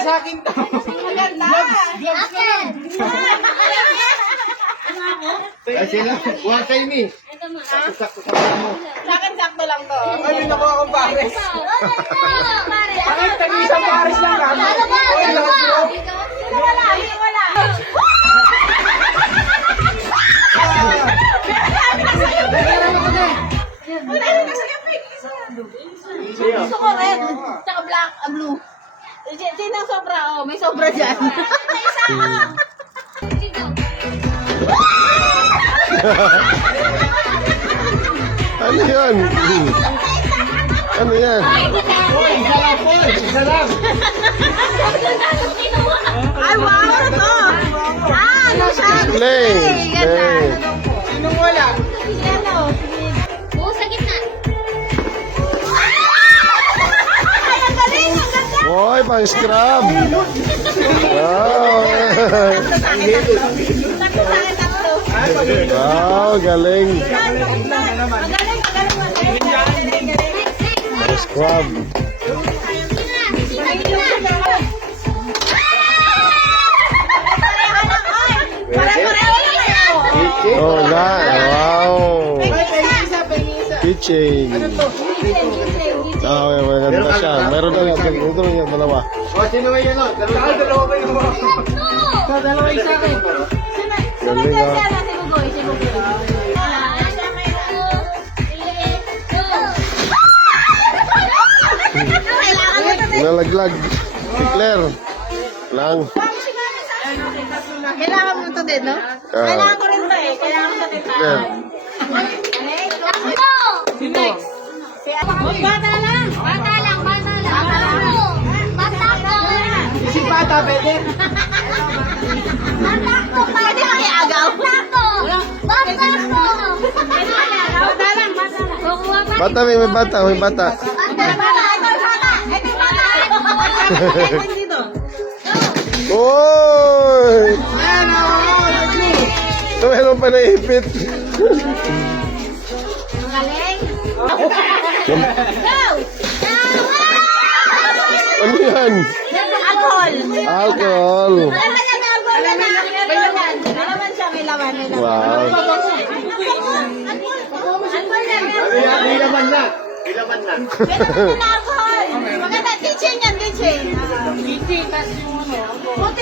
sa akin to. Maganda. Gloves na lang. Ay, sila. Huwag kayo, Mi. Sakto sa mo. Sa akin, sakto lang to. Ay, may nakuha akong pares. Bakit? Tag-isang pares lang ka. Ay, lakas mo. Wala. Gusto ko red. Tsaka black, blue. Sino ang sobra? Oh, may sobra dyan. May isa ako. Ano yan? Ano yan? Isa lang po. Isa lang. Ay, wow! Ano to? Ano siya? Play. Ganda. Play. Sinong wala? Ano? Oo, sa gitna. Ay, ang galing! Ang ganda! Boy, pang scrub. Wow. Wow, galing. Magaling. Pang scrub. Oh, na. Wow. Kitchen. Ah, maganda siya. Meron na yan. Ito yung dalawa. O, sino ba yan? Dalawa ba yung mga? Dalawa isa akin. Galing ah. Nalaglag. Si Claire. Lang. Kailangan mo ito din, no? Kailangan ko rin ito eh. Kailangan mo ito din. Claire. Next. Bata lang. Bata lang. Bata ko. Si Bata, pwede. Bata ko. Pwede makiagaw. Bata ko. Bata ko. Bata lang. Kukuha pa. Bata, may bata. May bata. Ito dito. Oy! Meron pa naipit. Galing. Go! Ano yan? Alcohol. Alcohol. Alaman siya, may alcohol na. May laman. Alaman siya, may laman. Wow. Alcohol yan. May laman na. May laman na. Meron na alcohol. Maganda, teaching yan, teaching. Teaching, tas yung ano.